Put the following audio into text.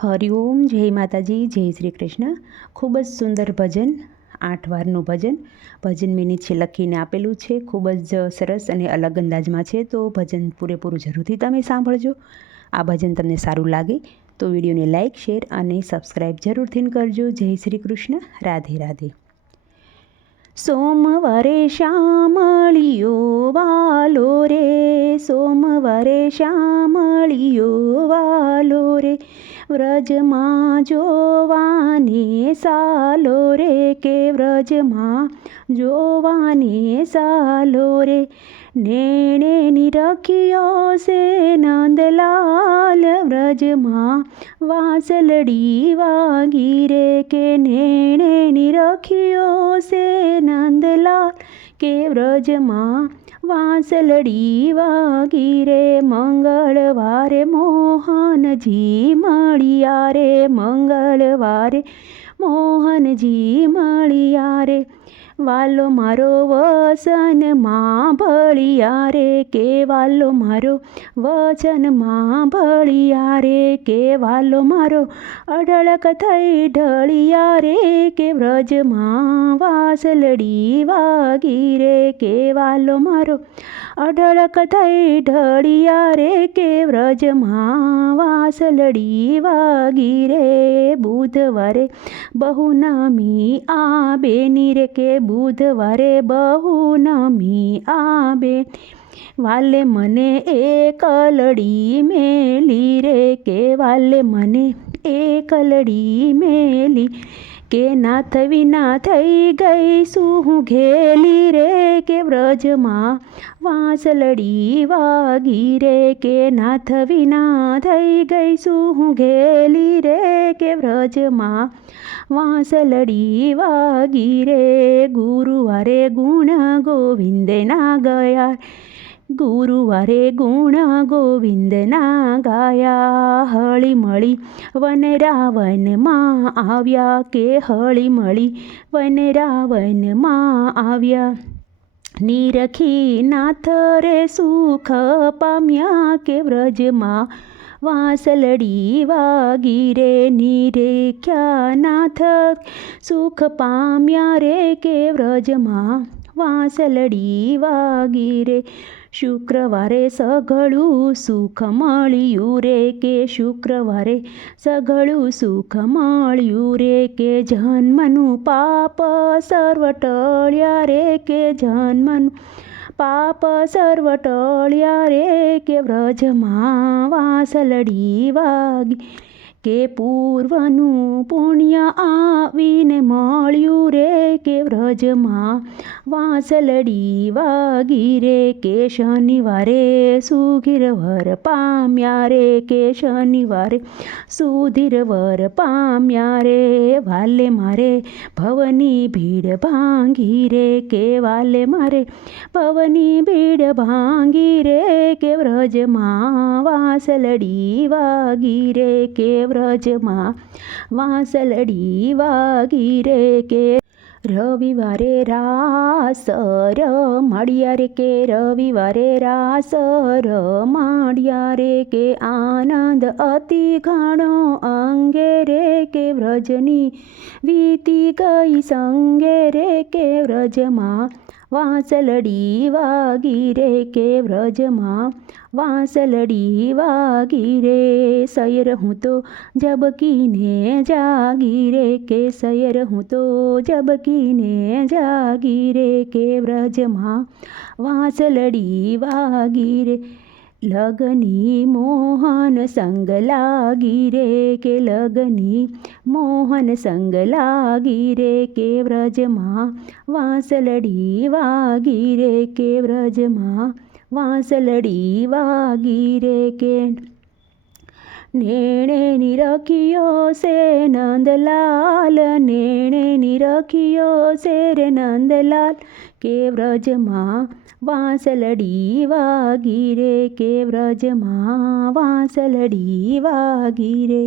હરિઓમ, જય માતાજી, જય શ્રી કૃષ્ણ. ખૂબ જ સુંદર ભજન, 8 વારનું ભજન. ભજન મેં નીચે લખીને આપેલું છે. ખૂબ જ સરસ અને અલગ અંદાજમાં છે, તો ભજન પૂરેપૂરું જરૂરથી તમે સાંભળજો. આ ભજન તમને સારું લાગે તો વિડીયોને લાઇક, શેર અને સબસ્ક્રાઈબ જરૂરથી કરજો. જય શ્રી કૃષ્ણ. રાધે રાધે. સોમવારે શ્યામળિયો વાલો રે, સોમવારે શ્યામળિયો વાલો રે, વ્રજમાં જોવાને સાલો રે, કે વ્રજમાં જોવાને સાલો રે. નેણે નિરખ્યો છે નંદલાલ, વ્રજમાં વાસલડી વાગી રે, કે નેણે નિરખ્યો છે નંદલાલ, કે વ્રજમાં વાસલડી વાગી રે. મંગળવારે મોહનજી મળ્યા રે, મંગળવારે મોહનજી મળ્યા રે, વાલો મારો વચનમાં ભળ્યા રે, કે વાલો મારો વચનમાં ભળ્યા રે, કે વાલો મારો અઢળક થઈ ઢળ્યા રે, કે વ્રજમાં વાસલડી વાગી રે, કે વાલો મારો અઢળક થઈ ઢળ્યા રે, કે વ્રજમાં વાસલડી વાગી રે. બુધવારે બહુનમી આબે ની રે, કે બુધવારે બહુનમી આબે, વાલે મને એકલડી મેલી રે, કે વાલે મને એકલડી મેલી, કે નાથ વિના થઈ ગઈ શું ઘેલી રે, કે વ્રજમાં વાસલડી વાગી રે, કે નાથ વિના થઈ ગઈ શું ઘેલી રે, કે વ્રજમાં વાસલડી વાગી રે. ગુરુવારે ગુણ ગોવિંદના ગયા, ગુરુવારે ગુણ ગોવિંદના ગાયા, હળી મળી વનરાવનમાં આવ્યા, કે હળી મળી વનરાવનમાં આવ્યા. નિરખી નાથ રે સુખ પામ્યા, કે વ્રજમાં વાસલડી વાગી રે. નિરેખ્યા નાથ સુખ પામ્યા રે, કે વ્રજમાં વાસલડી વાગી રે. શુક્રવારે સઘળું સુખ મળ્યું રે, કે શુક્રવારે સઘળું સુખ મળ્યું રે, કે જન્મનું પાપ સર્વ ટળ્યા રે, કે જન્મનું પાપ સર્વ ટળ્યા રે, કે વ્રજમાં વાસલડી વાગી, કે પૂર્વનું પુણ્ય આવીને મળ્યું રે, કે વ્રજમાં વાસલડી વાગી રે. કે શનિવારે સુધીર વર પામ્યા રે, કે શનિવારે સુધીર વર પામ્યા રે, વાલે મારે ભવની ભીડ ભાંગી રે, કે વાલે મારે ભવની ભીડ ભાંગી રે, કે વ્રજમાં વાસલડી વાગી રે, કે વ્રજમાં વાસલડી વાગી રે. કે રવિવારે રાસ રમાડ્યા રે, કે રવિવારે રાસ રમાડ્યા રે, કે આનંદ અતિ ઘણો અંગે રે, કે વ્રજની વીતી ગઈ સંગે રે, કે વ્રજમાં વાસલડી વાગી રે, કે વ્રજમાં વાસલડી વાગી રે. સૈર હું તો જબકીને જાગી રે, કે સૈર હું તો જબકીને જાગી રે, કે વ્રજમાં વાસલડી વાગી રે. લગની મોહન સંગ લાગી રે, કે લગની મોહન સંગ લાગી રે, કે વ્રજમાં વાસલડી વાગી રે, કે વ્રજમાં વાસલડી વાગી રે. કે નેણે નિરખ્યો છે નંદલાલ, નેણે નિરખ્યો છે રે નંદલાલ, કે વ્રજમાં વાસલડી વાગી રે, કે વ્રજમાં વાસલડી વાગી રે.